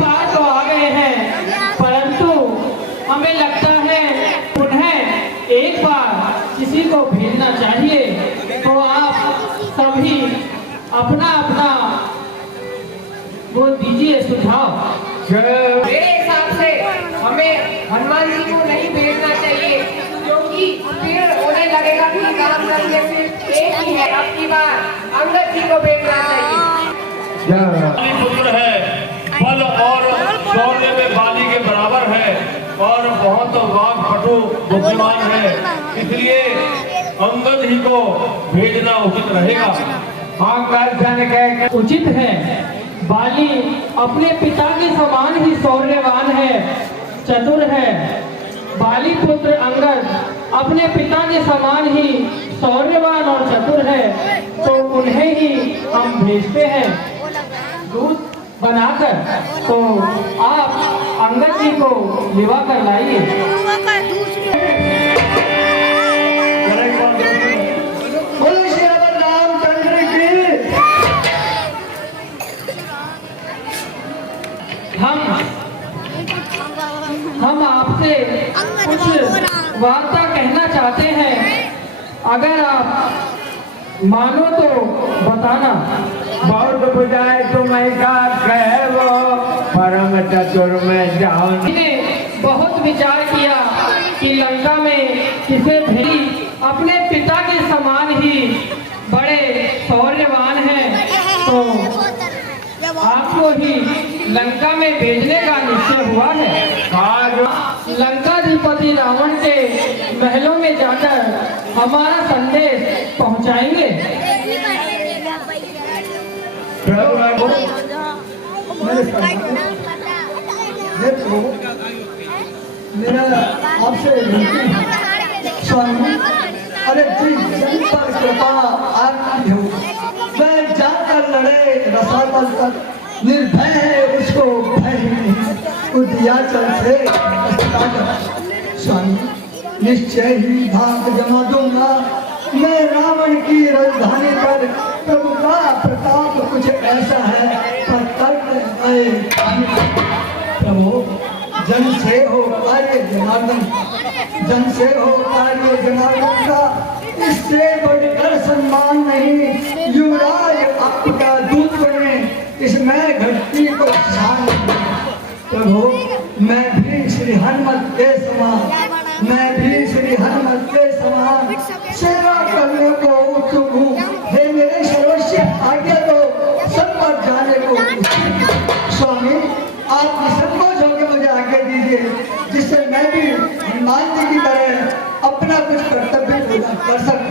पार तो आ गए हैं, परंतु हमें लगता है उन्हें एक बार किसी को भेजना चाहिए। तो आप सभी अपना अपना वो दीजिए सुझाव। मेरे हिसाब से हमें हनुमान जी को नहीं भेजना चाहिए, क्योंकि फिर उन्हें लगेगा कि काम करने सिर्फ एक ही है। अब की बार अंगद जी को भेजना चाहिए। पुत्र है, बल और शौर्य में बाली के बराबर है और बहुत वाक्पटु बुद्धिमान है, इसलिए अंगद ही को भेजना उचित रहेगा। उचित है। बाली अपने पिता के समान ही शौर्यवान है, चतुर है। बाली पुत्र अंगद अपने पिता के समान ही शौर्यवान और चतुर है, तो उन्हें ही हम भेजते हैं दूत बनाकर। तो आप अंगद जी को लिवा कर लाइए। हम आपसे कुछ वार्ता कहना चाहते हैं, अगर आप मानो तो बताना। बहुत बुझाए तुम्हें का कहो, परम चतुर में जाओ। मैंने बहुत विचार किया कि लंका में किसे भेजी, अपने पिता के समान ही बड़े शौर्यवान हैं, तो आपको ही लंका में भेजने का निश्चय हुआ है। लंकाधिपति रावण के महलों में जाकर हमारा संदेश पहुंचाएंगे। मेरा आपसे स्वामी, अरे जिन पर कृपा आपकी हो, मैं जाकर लड़े रसातल तक, निर्भय है उसको भय ही नहीं, उद्याचल से स्वामी निश्चय ही भाग जमा दूंगा। मैं रावण की राजधानी पर प्रभु का प्रताप कुछ ऐसा है, पर तर्क प्रभु जन से हो कार्य जनार्दन, जन से हो कार्य जनार्दन का इससे बढ़कर सम्मान नहीं। युवराज आपका दूत बने, इसमें घटती को शान। प्रभु मैं भी श्री हनुमत के समान, मैं भी श्री हनुमत के समान सेवा करने को उत्सुक हूँ। हे मेरे सर्वस्व आगे तो सब पर जाने को। स्वामी आप निसंकोच होकर मुझे आगे दीजिए, जिससे मैं भी हनुमान जी की तरह अपना कुछ कर्तव्य पूरा कर सकूं।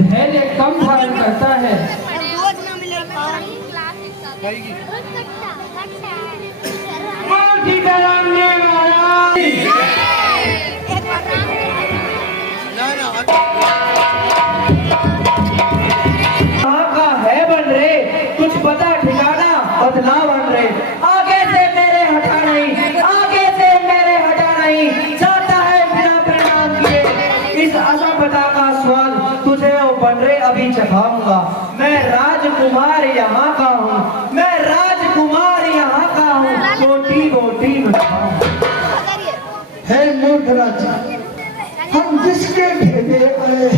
धैर्य कम धारण करता है। कुछ पता ठिकाना बदला बन रहे, आगे से मेरे हटा नहीं, आगे से मेरे हटा नहीं, जाता है बिना प्रणाम किए। इस असभ्यता का स्वाद तुझे ओ बन रहे अभी चखाऊंगा। मैं राजकुमार यहाँ का हूँ, मैं राजकुमार यहाँ का हूँ, कोटि कोटि है मूर्ख राजा, हम जिसके भेजे आए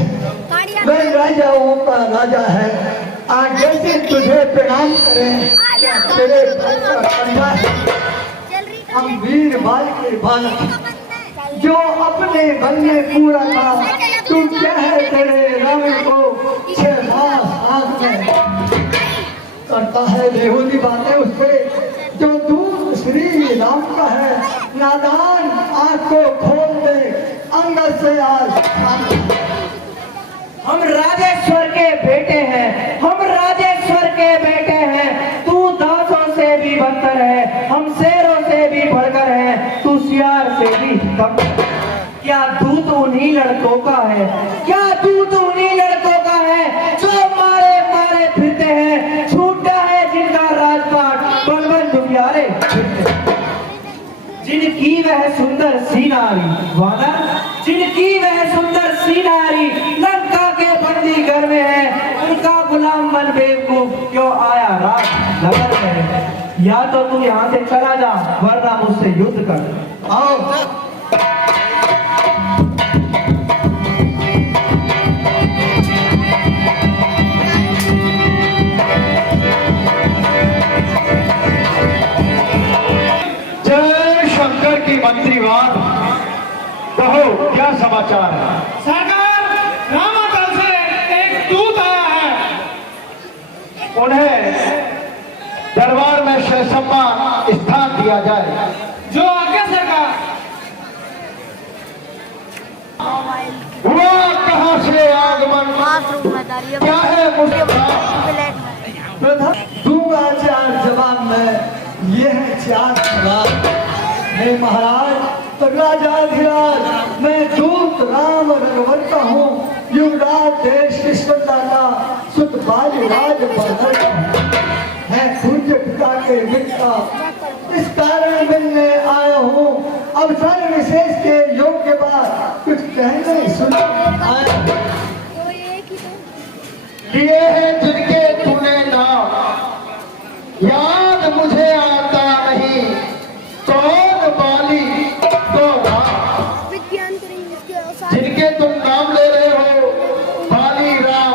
वह राजाओं का राजा है। आगे से तुझे प्रणाम करें, तेरे कंधा है। हम वीर बाल के बालक जो अपने बल में पूरा था, तू क्या है तेरे रावण को 6 मास हाथ में करता है बेहुदी बातें उससे, जो दूत श्री राम का है। नादान आंख को खोल दे, अंगद से आज हम राजेश्वर के बेटे हैं, हम राजेश्वर के बेटे हैं। तू दासों से भी बदतर है, हम शेरों से भी बढ़कर है, तू सियार से भी कम। क्या दूत उन्हीं लड़कों का है, क्या दूत उन्हीं लड़कों का है जो मारे मारे फिरते हैं, छूटा है जिनका राजपाट बन बन दुबियारे फिरते, जिनकी वह सुंदर सी नारी वानर, जिनकी वह सुंदर सी नारी लंका के बंदी घर में है, का गुलाम बन बेवकूफ क्यों आया रात नगर में। या तो तू यहाँ से चला जा वरना मुझसे युद्ध कर। आओ। जय शंकर की मंत्रीवाद, कहो क्या समाचार है? सरकार, रामातल से एक दूत आया है। उन्हें दरबार में सहसम्मान स्थान दिया जाए। जो आज्ञा सरकार। हुआ कहाँ से आगमन, क्या है मुश्किल? दूंगा 4 जवाब में, ये है 4 सवाल। नहीं महाराज, राजाधिराज, मैं दूत राम रघुवंता हूँ, युवराज देश कृष्णदाता सुत बालिराज बर्धर है, पूज्य पिता के मित्र। इस कारण मिलने आया हूँ, अवसर विशेष के योग के बाद कुछ कहने सुनने आया हूँ। लिए हैं जिनके तूने नाम, याद मुझे आता नहीं, कौन बाली तो राम। जिनके तुम नाम ले रहे हो बाली राम,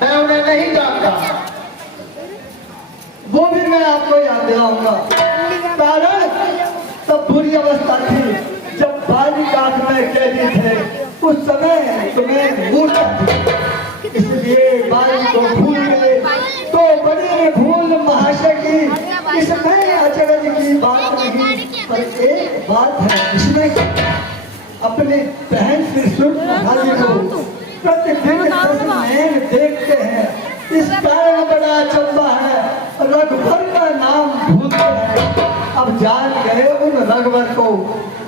मैं उन्हें नहीं जानता। वो भी मैं आपको याद दिलाऊंगा। कारण तब बुरी अवस्था थी जब बाली काट में कैदी थे, उस समय तुम्हें मूर्छा थी, इसलिए बाली को भूल गए। तो बड़ी भूल महाशय की इसमें अचरज की बात नहीं, पर एक बात है इसमें, अपनी बहन से सुरभागी को प्रतिदिन नैन देखते हैं, इस कारण बड़ा अचंबा है। रघुवर का नाम भूलते हैं, अब जान गए उन रघुवर को।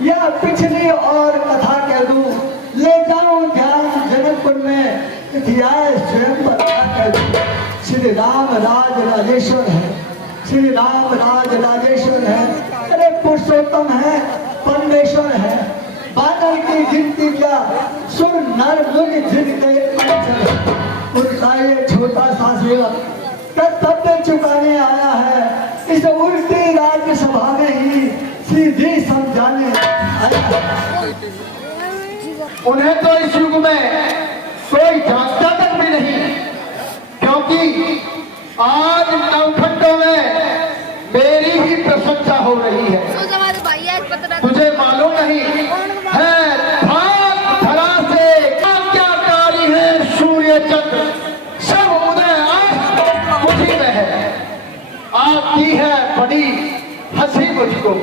या पिछली और कथा कह दूं, ले जाऊं ध्यान जनकपुर में, इतिहास स्वयं बता कर दूं। श्री राम राज राजेश्वर है, श्री राम राज राजेश्वर है, अरे पुरुषोत्तम है, परमेश्वर है। बादल की गिनती क्या, सुर नर मुनि जिनके अंचल है। उनका ये छोटा सा सेवक कर्तव्य चुकाने आया है, इस उल्टी राज्यसभा में ही सीधी समझाने आया है। उन्हें तो इस युग में कोई जानता तक भी नहीं, क्योंकि आज नवखंडों में मेरी ही प्रशंसा हो रही है। तुझे मालूम नहीं है, भाग धरा से क्या कारी है सूर्य चंद्र, सब उदय आज मुझी में है। आती है बड़ी हंसी मुझको।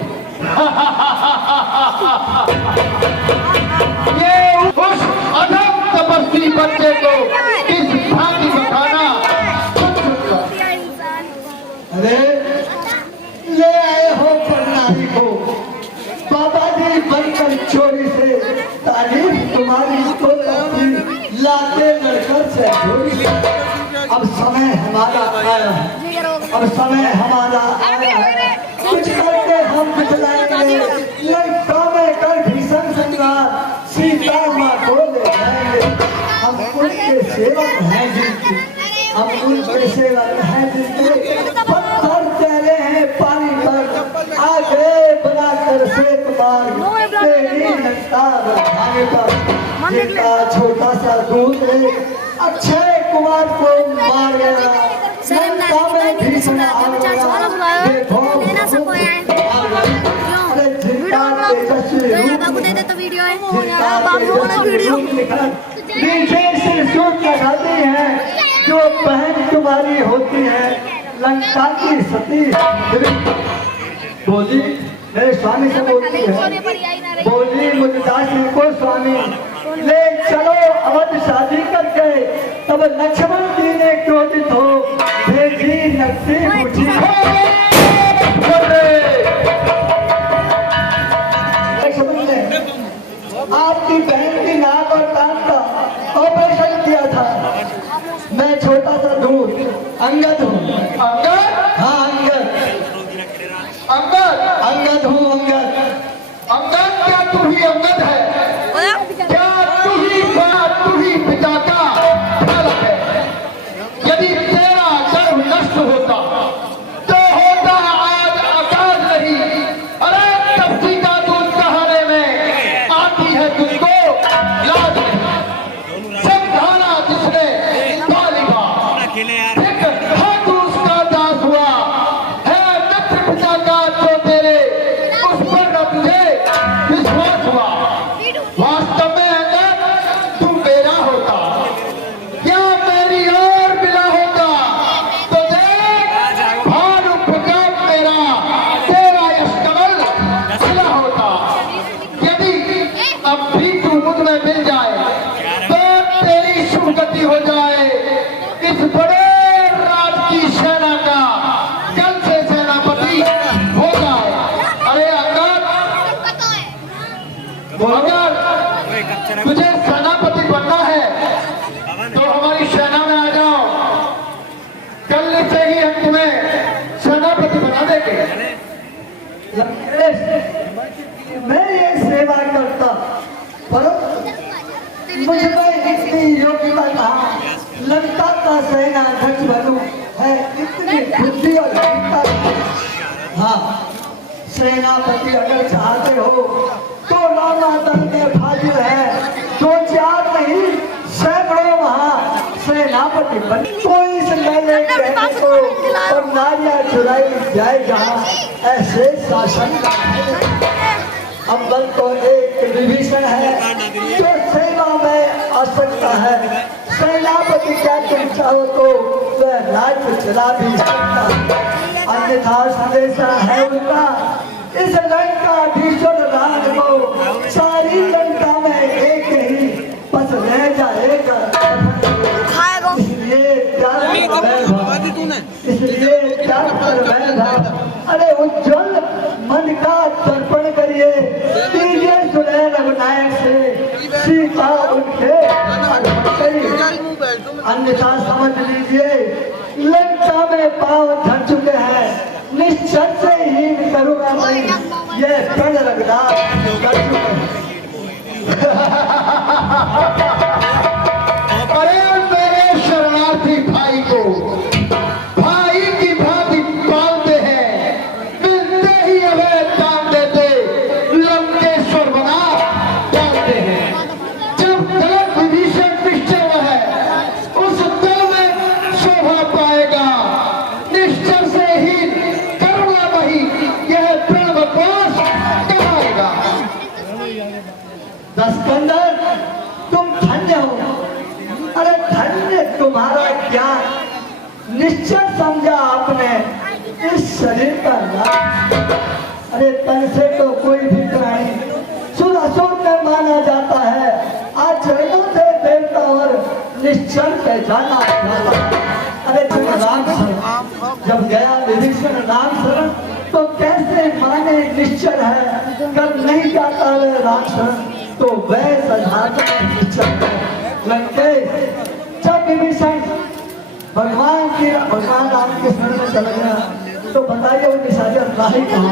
ये उस अधम तपस्वी बच्चे को किस भांति बताना। अरे ले आए हो प्रणाली को, बाबा जी बनकर चोरी से, तारीफ तुम्हारी तो लाते लड़कर से झोली। अब समय हमारा आया है, अब समय हमारा आया है, कुछ करके हम दिखलाएंगे। लंका में कर भीषण संग्राम, सीता माँ को ले जाएंगे। हम उनके सेवक हैं जिनके, हम उनके सेवक हैं जिनके पत्थर चले हैं पानी पर, आगे बनाकर श्वेत मार्ग तेरी लंका बढ़ाने पर। जिनका छोटा सा दूत अक्षय कुमार को मार गया, लंका में भीषण आग लगा। देखो अरे जिनका तेजस्वी नीचे से सूट लगाती है, जो बहन तुम्हारी होती है लंका की सती। बोली मेरे स्वामी से बोलती है, बोली मुझदासी को स्वामी ले चलो अवध शादी करके। तब लक्ष्मण जी ने क्रोधित हो भेजी नक्सी पूछी, आपकी बहन की नाक और कान का ऑपरेशन किया था। मैं छोटा सा दूध अंगद हूँ। अंगद? हाँ अंगद, अंगद? अंगद हूँ अंगद। अंगद क्या तू ही अंगद है? क्या तू ही पिता का बालक है? इस बड़े राज की सेना का कल से सेनापति हो जाए। अरे अंगद, अगर तुझे सेनापति बनना है तो हमारी सेना में आ जाओ। कल से ही हम तुम्हें सेनापति बना देंगे। मैं ये सेवा करता, परंतु मुझ में इतनी योग्यता कहाँ, लंका का सेनाध्यक्ष बनूं, है इतनी बुद्धि और योग्यता। हाँ, सेनापति अगर चाहते हो तो रामादल में हाजिर है, 2-4 नहीं सैकड़ों वहाँ सेनापति बन। कोई इस मेले कहने को और नारियां चुराई जाए जहाँ, ऐसे शासन का अव्वल तो एक विभीषण है जो सेवा में आ सकता है। सेनापति क्या तुम चाहो तो वह राज्य चला भी सकता है, अन्यथा संदेशा है उनका इस लंकाधीश्वर राज को सारी लंका में एक ही बस रह जाएगा। इसलिए क्या अरे उज्जवल मन का तर्पण करिए, दीजिए सुनहरे रघुनायक से सीता उनके अर्पण करिए। अन्यथा समझ लीजिए लंका में पांव धर चुके हैं, निश्चय से ही करूंगा नहीं, ये प्रण रघुनाथ कर चुके हैं। अरे मेरे शरणार्थी भाई को भाई की भांति पालते हैं, मिलते ही हमें काम देते, लंकेश्वर बना डालते हैं। जब गलत विभीषण निश्चय है उस दल में शोभा पाएगा, निश्चय से ही करुणा वही यह प्रण बकवास कराएगा। दस्कंदर, तुम धन्य हो। अरे धन्य तुम्हारा ज्ञान, निश्चय समझा आपने इस शरीर का लाभ। अरे तन से तो कोई भी प्राणी सुर असुर में माना जाता है, आज चरणों से देवता और निश्चय से जाना जाता है। अरे तुम राम शरण जब गया विभीषण राम शरण तो कैसे माने निश्चय है, कब नहीं जाता है राम शरण तो वह साधारण निश्चय है। लंकेश जब विभीषण भगवान राम के शरण में चला गया तो बताइए वो निशानी राही कहाँ।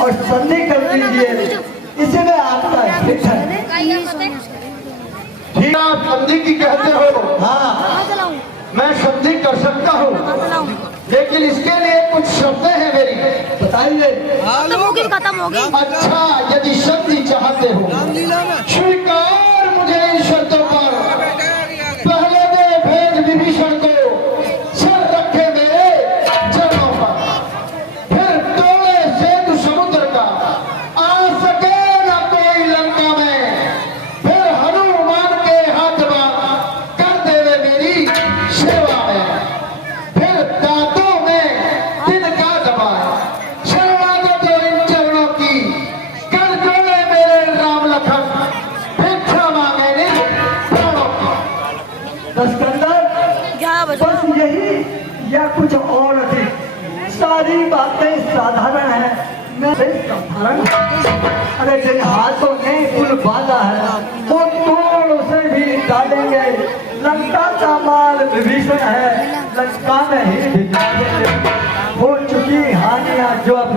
और संधि कर दीजिए, इसी में आपका हित है। ठीक आप संधि की कहते हो, हाँ मैं संधि कर सकता हूँ, लेकिन इसके लिए कुछ शर्तें हैं मेरी। बताइए। खत्म होगी। अच्छा, यदि संधि चाहते हो स्वीकार मुझे इन शर्तों पर। पहले दे भेद विभीषण को सर रखे मेरे चरणों पर, फिर तोड़े सेतु समुद्र का, आ सके न कोई लंका में, फिर हनुमान के हाथ में कर देवे मेरी सेवा में, फिर दांतों में तिनका दबाए, शरणागत हो इन चरणों की, कर जोड़े मेरे राम लखन, भिक्षा मांगे नहीं प्राणों की। दस्कंदर, बस यही या कुछ और अधिक, सारी बातें साधारण है, मैं साधारण। अरे जिन हाथों ने कुल बांधा है वो तोड़ उसे भी डालेंगे। लंका का माल विभीषण है, लंका में ही भिजवा देंगे। हो चुकी हानियां जो अब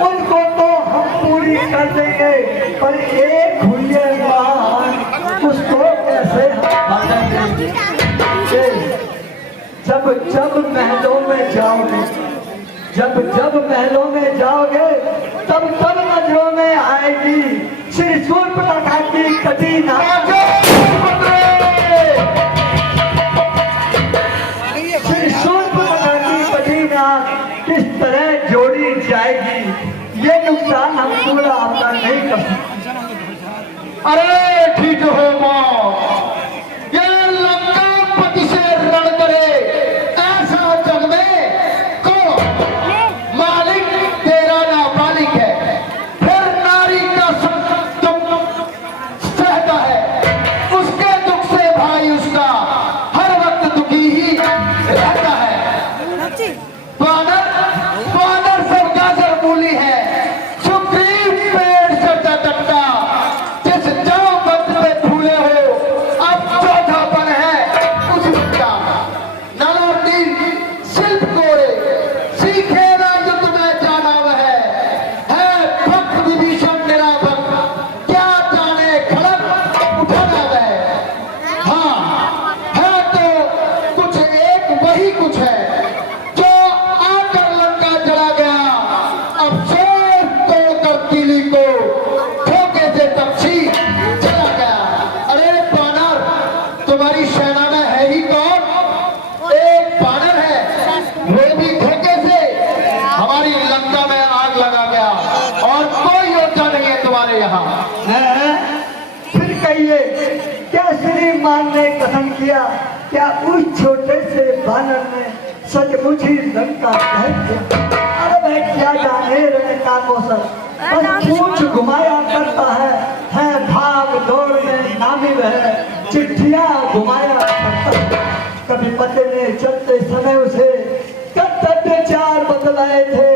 उनको तो हम पूरी कर देंगे, पर एक हुई महान उसको कैसे हम बांधेंगे। जब महलों में जाओगे, जब महलों में जाओगे तब नजरों में आएगी श्री शूर्पणखा की कटी नाक। श्री शूर्पणखा की कटी नाक किस तरह जोड़ी जाएगी, ये नुकसान हम पूरा अपना नहीं कर सकते। अरे ठीक हो माँ, ये लंकापति से रण करे ऐसा जग में कौन? मालिक तेरा ना मालिक है, फिर नारी का तुम चाहिए। क्या श्रीमान ने कथन किया, क्या उस छोटे से बानर ने सचमुच ही लंका ढह किया? अरे भाई क्या जाने रे का मौसम, बस पूछ घुमाया करता है भाग दौड़ में नामिल है, चिट्ठियां घुमाया करता है। कभी पते ने चलते समय उसे कर्तव्य चार बतलाए थे,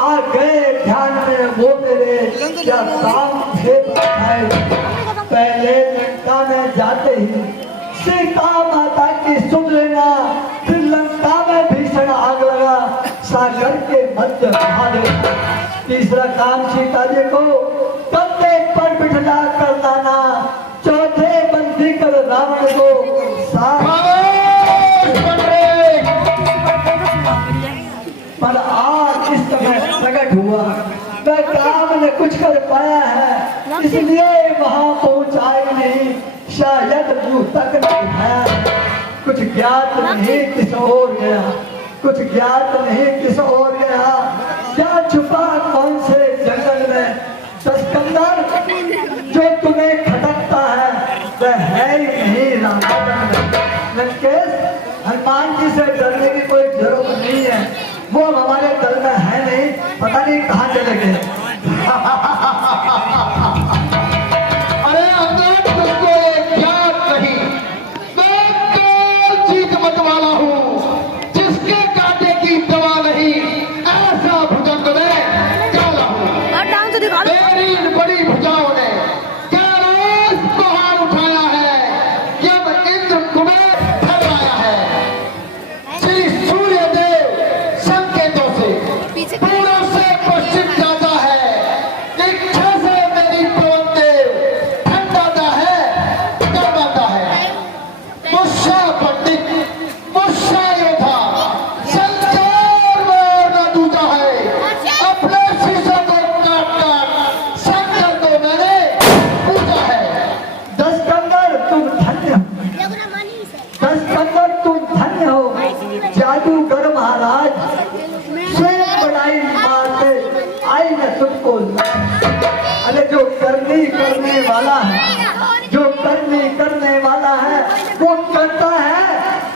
आ गए ध्यान में वो मेरे क्या काम थे बताए। पहले लंका में जाते ही सीता माता की सुन लेना, फिर लंका में भीषण आग लगा, सागर के मध्य बहा देना। तीसरा काम सीता जी को कंधे पर बिठला कर लाना, चौथे बंदी कर रावण को पर आज इस समय प्रकट हुआ, वह काम ने कुछ कर पाया है, इसलिए वहां पहुंचाई नहीं, शायद मुंह तक नहीं है। कुछ ज्ञात नहीं किस ओर गया, कुछ ज्ञात नहीं किस ओर गया, क्या छुपा कौन से जंगल में। दस्कंदर जो तुम्हें खटकता है वह है ही नहीं रामायण में। लंकेश, हनुमान जी से डरने की कोई जरूरत नहीं है, वो हमारे दल में है नहीं, पता नहीं कहाँ चले गए। अरे अंदर तुझको एक याद नहीं, मैं तो जीत मत वाला हूँ, जिसके कांटे की दवा नहीं, ऐसा भुजंग में काला हूँ। मेरी इन बड़ी भुजाओं ने कैलाश को हार उठाया है, जब इंद्र कुबेर ठहराया है। श्री सूर्यदेव संकेतों से पूर्व से पश्चिम जाता है, इच्छा से मेरी पवन देव ठंडाता है, गर्माता है। मुस्सा पंडित, मुस्सा योद्धा, संसार में और न दूजा है, अपने शीशे को काट काट शंकर को मैंने पूजा है। दस्कंदर तुम धन्य हो, दस्कंदर तुम धन्य हो, जादूगर महाराज स्वयं बनाई मारते आई न तुमको। अरे जो करने वाला है, जो करने वाला है वो करता है,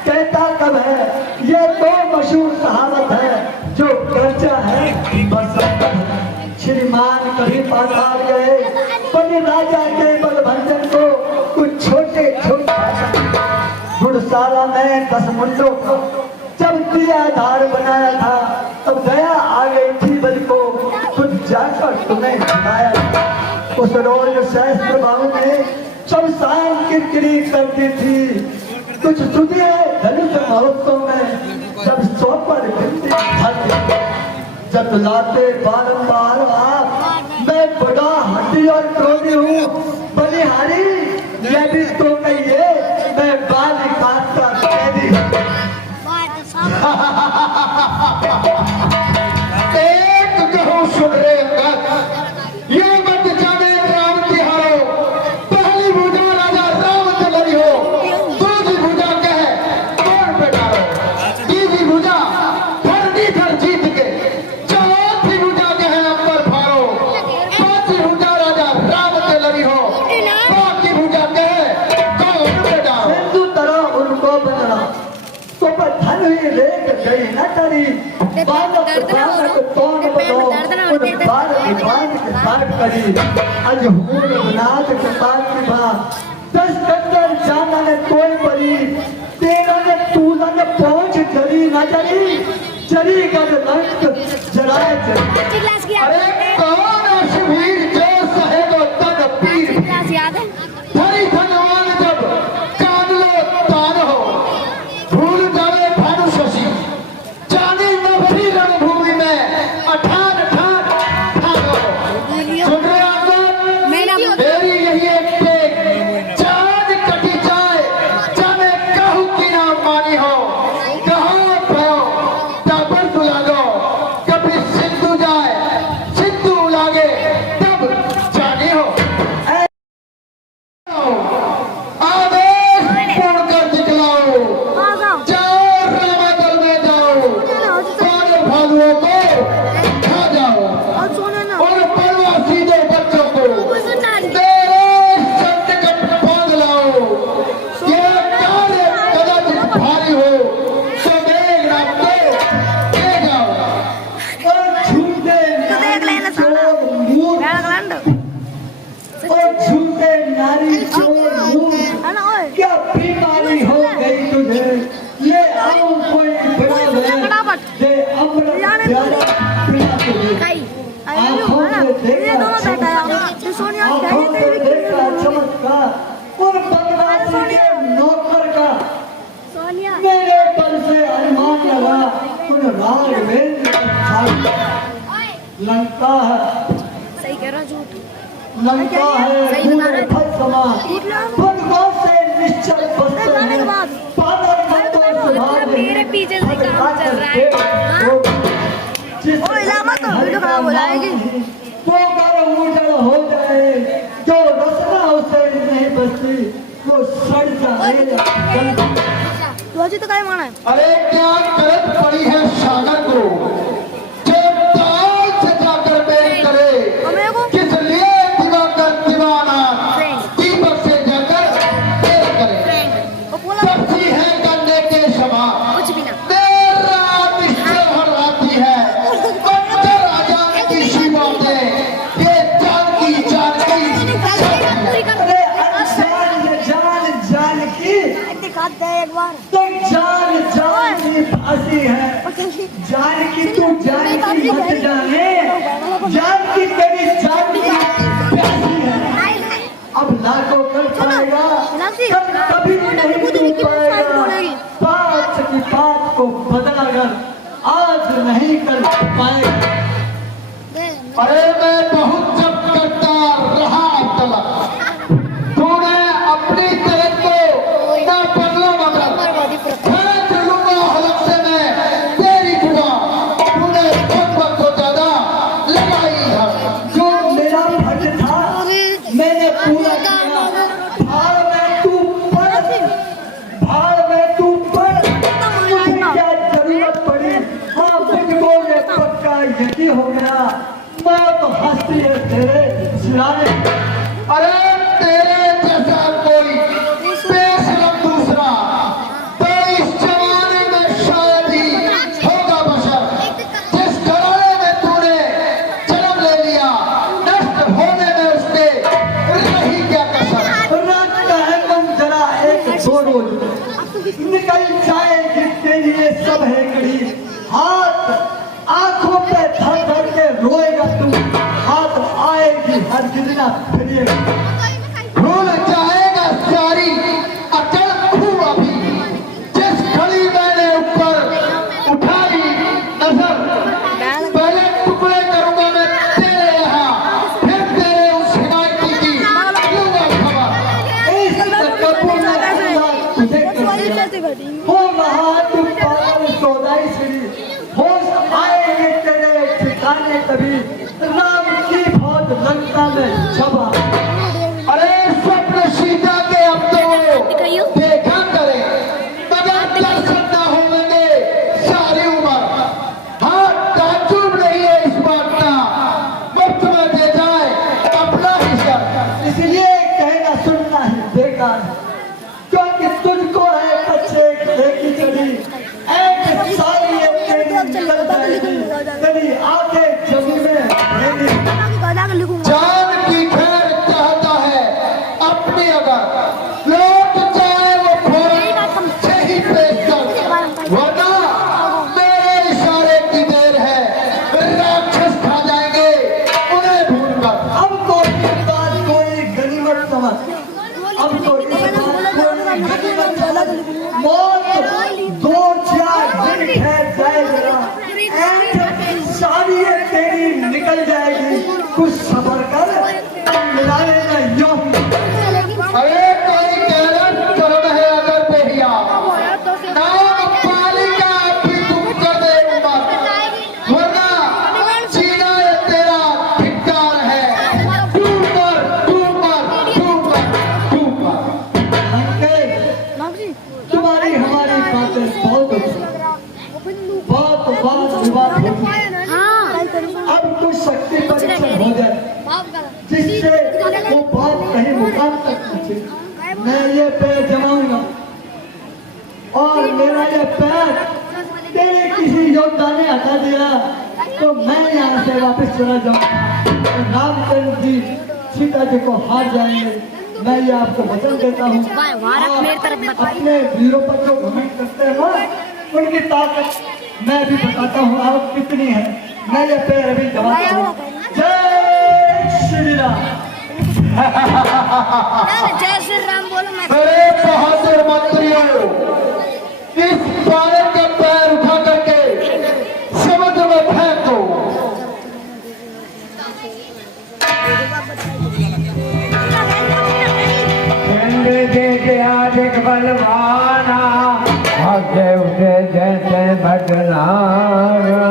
कहता कब है, ये तो मशहूर कहावत है, जो कर्जा है बस श्रीमान कभी पाताल गए, बड़े राजा के बलभंजन को कुछ छोटे गुड़साला में 10 मुंडों को जब दिया धार बनाया था, तब दया आ गई थी बल को, खुद जाकर तुम्हें बताया। उस रोज सहस्त्र बाहु में शमशान किरकिरी करती थी, कुछ सुनिए धनुष महोत्सव में जब सौपर गिनती भरती, जब लाते बारंबार आप, मैं बड़ा हड्डी और क्रोधी हूँ, बलिहारी यह भी तो कहिए, मैं बाल काटता कैदी। एक कहूँ सुन रे अंगद, ये मत जाने राम तिहारो, पहली भुजा राजा राम से लड़ी हो, दूसरी भुजा कहे कौन पे डालो, तीसरी भुजा धरती धर जीत के, चौथी भुजा कहे अंबर फाड़ो, पांचवी भुजा राजा राम से लड़ी हो, बाकी भुजा कहे कौन पे डालो। सिंधु तरह उनको बनना, तो पर धन ही लेक गई न करी, बालक बालक तोड़ बनो, उन बाल विवाद के बात करी, अजहूर नाथ के बात की बात, दस्कंदर जाना ने तोड़ पड़ी, तेरा ने तूला ने पहुंच जरी न जरी, जरी गद लंक जराए जरी। अरे कौन ऐसी वीर जो सहेगो तन पीर, धरी धनवान जब कान लो तान हो, भूल जावे भानु शशि, जानी नभरी रणभूमि में अठान ठान ठान हो। सुन रहे आंगन, मेरी यही एक टेक, चांद कटी जाए, जाने कहूँ की ना मानी हो, कहाँ भयो टापर तुला दो, कभी सिंधु जाए, सिंधु लागे, तब जानी हो। बीमारी हो गई तुझे, ले आओ कोई बड़ा फटाफट। दे अमृत प्याला पिला तुझे। खाई आँखों से देखा आँखों से देखा चमत्कार उन बदमाशी के नौकर का, सोनिया मेरे पर से अनुमान लगा उन राघवेंद्र का लगता है, सही कह रहा झूठ लगता है सही बता रहे। भस्मा भगवान से निश्चल बसते जाने के हैं, बाद। पागल बंदों सुधार दे। मेरे पीछे से काम चल रहा है। जिस ओ, इलामा तो वीडियो खराब हो जाएगी। वो कर उजड़ हो जाए, जो रसना उसे नहीं बचती वो सड़ जाए। तू अजी तो काय माना है अरे क्या करत पड़ी है सागर को, जो ताल से जाकर बेर करे, हमें को किस लिए दिवाकर दीवाना दीपक से जाकर बेर करे। वो बोला सब्जी है गन्ने के समान, कुछ भी ना तेरा मिस्टर हर आती है, बंदर आजाद की सीमा दे, ये जान की पूरी कर अरे जान जान की दिखा दे एक बार तो जान जान की फांसी है, जान की तू जान की मत जाने, जान की तेरी जान की प्यासी है। अब लाखों कर पाएगा तब कभी नहीं तू पाएगा, बात की बात को बदला कर आज नहीं कर पाएगा। अरे मैं बहुत जब करता रहा तलब, तूने अपनी तरफ को ना बदला मगर, मैं चलूंगा हलक से मैं तेरी जुबा, तूने बहुत को ज्यादा लगाई है। जो मेरा फर्ज था मैंने पूरा किया, भाड़ में तू पड़, भाड़ में तू पड़, मुझे क्या जरूरत पड़ी, हाँ मुझको ये पक्का यकीन हो गया, मौत हंसती है तेरे सिराने। अरे तेरे जैसा कोई बेशरम दूसरा तो इस जमाने में शायद ही होगा बशर, जिस घराने में तूने जन्म ले लिया, नष्ट होने में उसके रही क्या कसर। रखता है तुम जरा एक दो रोज, निकल जाएगी तेरी ये सब है कड़ी, हाथ आंखों पे धर धर के रोएगा तू, हाथ आएगी हर गिरना फिर ये भूल जाएगा सारी अचल खूब अभी, जिस घड़ी मैंने ऊपर उठाई नजर, पहले टुकड़े करूंगा मैं तेरे यहाँ, फिर तेरे उस हिमायती की लूंगा खबर। इस कपूर ने तुझे कर दिया, हो रहा तू पागल सौदाई श्री, होश आएंगे तेरे ठिकाने कभी, राम की बहुत लंका में छबा। अरे स्वप्न सीता के अब तो देखा करे, मगर दर्शन न होंगे सारी उम्र। हाँ ताजुब नहीं है इस बात का, मुफ्त में दे जाए अपना हिस्सा। इसलिए कहना सुनना ही बेकार है, क्योंकि तुझको है बच्चे देखी चली, एक सारी एक तेरी निकल जाएगी, तेरी आंखें जमीन में रहेंगी। जान की खैर चाहता है अपनी, अगर लौट जाए वो फौरन से ही पेश कर, वरना मेरे इशारे की देर है, राक्षस खा जाएंगे उन्हें भूलकर। अब तो इस बात कोई गनीमत समझ, अब तो इस बात कोई गनीमत समझ, मौत दो चार दिन ठहर जाएगा, एक सारी एक तेरी निकल जाएगी, कुछ सबर कर मिलाने में यूं ही। अरे कोई गैरत कर्म है अगर बेहिया, नाम पालिका भी तुम कर दे उम्र, वरना जीना ये तेरा धिक्कार है। डूब मर, डूब मर, डूब मर, डूब मर। अंकल, तुम्हारी हमारी बातें बहुत विवाद होगी, अब कुछ शक्ति परीक्षण हो जाए, जिससे वो बात कहीं मुकाम तक पहुंचे। मैं ये पैर जमाऊंगा और मेरा ये पैर तेरे किसी योद्धा ने हटा दिया तो मैं यहाँ से वापस चला जाऊंगा, तो रामचंद्र जी सीता जी को हार जाएंगे, मैं ये आपको वचन देता हूँ, भारत मेरी तरफ मत भाई। अपने वीरों पर जो घमंड करते हैं ना, उनकी ताकत मैं भी बताता हूँ आप कितनी है। मैं ये पैर अभी जमाता हूँ। जय श्री राम। जय श्री राम बोलो मैं। बड़े बहादुर मंत्रियों, इस बालक का पैर उठा करके समुद्र में फेंक दो। अधिक बलवाना आगे उठे जैसे बदलाना।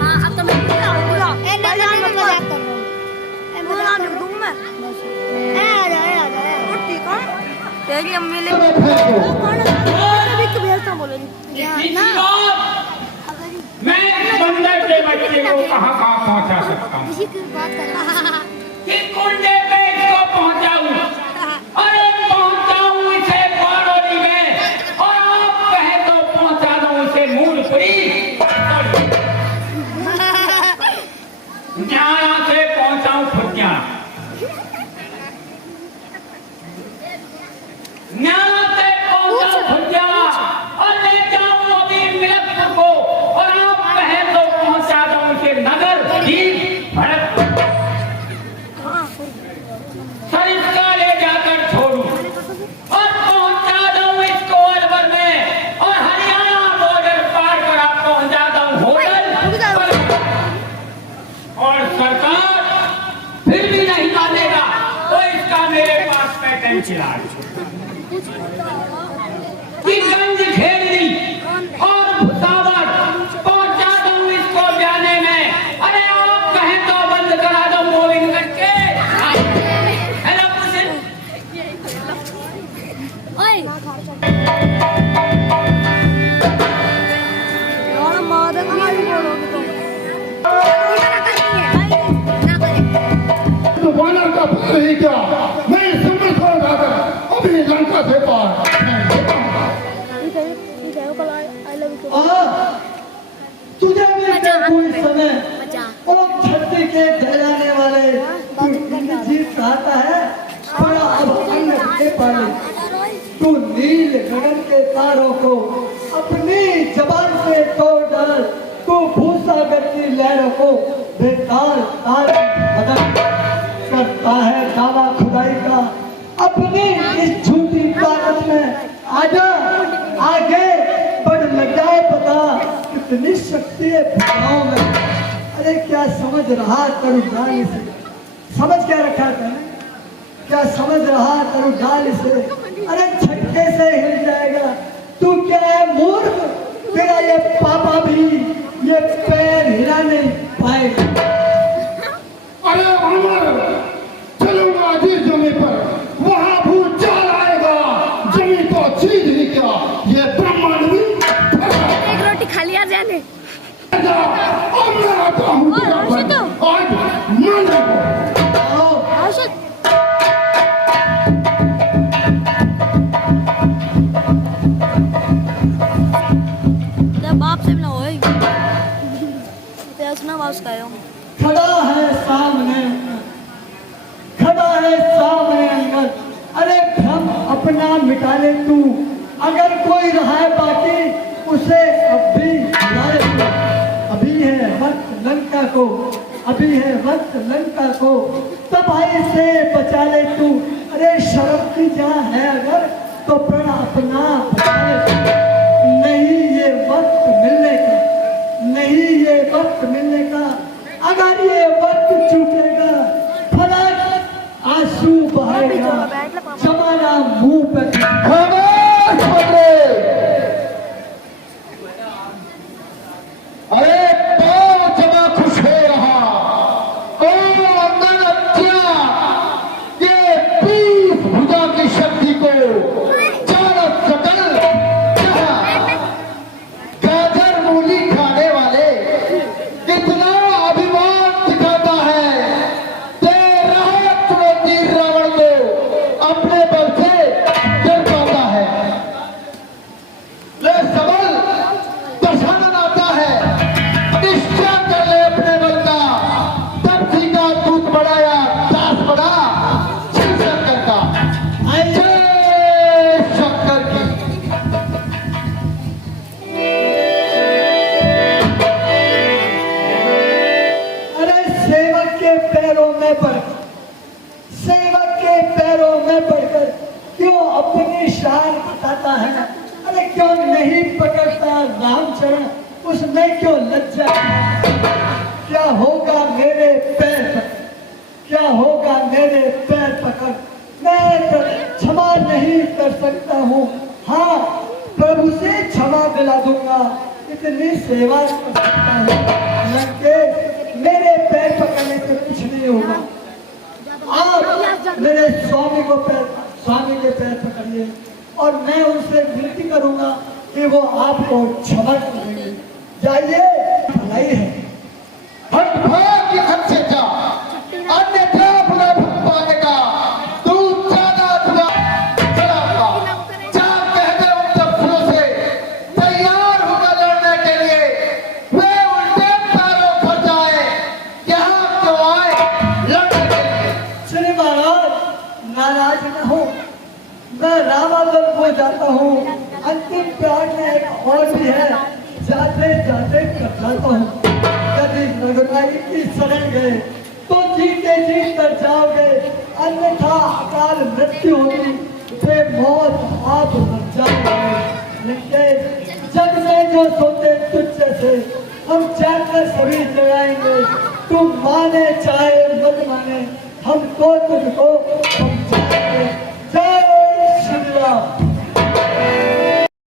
हाँ अब तो मैं पूरा ए ना ना मत मजाक कर रहा हूँ। ए बोला नहीं दूँ मैं। ए आ जा ठीक है। तेरी अम्मी ले कौन अभी तो भेजता बोलो ना। मैं बंदर के बच्चे को कहाँ पहुँचा सकता हूँ? किसी की बात कर रहा है। किस कुंडे पे इसको पहुँचाऊँ? अरे पहुँचाऊँ इसे बारोली में, और आप कहे तो पहुँचा दूँ इसे मूलपुरी। न्याया से पहुँचाऊँ खुर्जिया, न्याया से पहुँचाऊँ खुर्जिया, और ले जाऊँ अभी मिलकपुर को, और आप कहे तो पहुँचा दूँ इसे नगर भरतपुर। सरिस्का ले जाकर छोड़ूं और पहुंचा दूं इसको अलवर में, और हरियाणा बॉर्डर पार कर आप पहुंचा दूं होटल पर। और सरकार फिर भी नहीं मानेगा तो इसका मेरे पास पेटेंट इलाज कि गंज खेलनी और भुसावर पहुंचा दूं इसको जाने में। अरे आप कहें तो बंद करा दो मूविंग करके। हेलो पुलिस, ओए यार मादक मारी बोलोगे तो वानर का पैर ही क्या, मैं इस समुद्र को उठाकर अभी लंका से पार तुझे भी कोई समय बचा और छत्ती के जलाने वाले जीत कहता है, बड़ा अब अंग के पाले तू नील गगन के तारों को अपनी जबान से तोड़ डाल। तू भूसागर की लहरों को बेताल ताल बदल करता है दावा खुदाई का अपनी इस झूठी ताकत में। आजा आगे बढ़ लग जाए पता कितनी शक्ति है भुजाओं में। अरे क्या समझ रहा तरु डाल से, समझ क्या रखा था, क्या समझ रहा तरु डाल से। अरे झटके से हिल जाएगा तू, क्या है मूर्ख, तेरा ये पापा भी ये पैर हिला नहीं पाएगा। अरे अमर, चलूंगा जिस जमी पर वहां भूचाल आएगा। जमी तो चीज ही क्या, ये ब्रह्मांड भी एक रोटी खा लिया जाने। अब मैं आता हूँ तेरा बन, आज मान जाओ। आओ औषध बाप से मिला होए सुना वापस का खड़ा है सामने, खड़ा है सामने अंगद। अरे भ्रम अपना मिटा ले तू, अगर कोई रहा है बाकी उसे अब भी भुला ले तू। अभी है वक्त लंका को, अभी है वक्त लंका को, तबाही से बचा ले तू। अरे शर्म की जहाँ है अगर तो प्रण अपना बचा ले तू। नहीं ये वक्त मिलने का, नहीं ये वक्त मिलने का, अगर ये वक्त चूकेगा फलक आंसू बहाएगा, जमाना मुंह पे खामोश पकड़े। अरे पाँव जमा खुश हो रहा, ओ अंदर अच्छा, ये 20 भुजा की शक्ति को चारों सकल गाजर मूली खाने वाले कितना अभिमान दिखाता है। दे रहा चुनौती रावण को, अपने बल से में पड़कर, सेवक के पैरों में पड़कर क्यों अपनी शान बताता है? अरे क्यों नहीं पकड़ता रामचरण, उसमें क्यों लज्जा है? क्या होगा मेरे पैर पकड़, क्या होगा मेरे पैर पकड़? मैं क्षमा नहीं कर सकता हूँ, हाँ प्रभु से क्षमा दिला दूंगा, इतनी सेवा कर सकता हूँ। लंकेश, मेरे पैर पकड़ने से कुछ नहीं होगा। आप मेरे स्वामी के पैर पकड़िए और मैं उनसे विनती करूंगा कि वो आपको क्षमा कर देंगे। जाइए, भलाई है। हट भाग यहाँ से जा, अन्यथा अपना भगवान का तू ज्यादा अथवा चलागा। जा कह दे उन दफ्तरों से तैयार होगा लड़ने के लिए, वे उल्टे पैरों पर जाए, यहाँ क्यों आए लड़ने के लिए। श्री महाराज नाराज न हो, मैं रामागढ़ को जाता हूँ, अंतिम प्रार्थना एक और भी है, जाते जाते कर जाता हूँ। यदि रघुराई की शरण गए तो जीते जी कर जाओगे, अन्यथा अकाल मृत्यु होगी, बेमौत आप मर जाओगे। लेकिन जग में जो सोते तुझ जैसे हम चाहकर सभी जगाएंगे, तू माने चाहे मत माने, हमको तुझको समझाएंगे। जय श्री राम।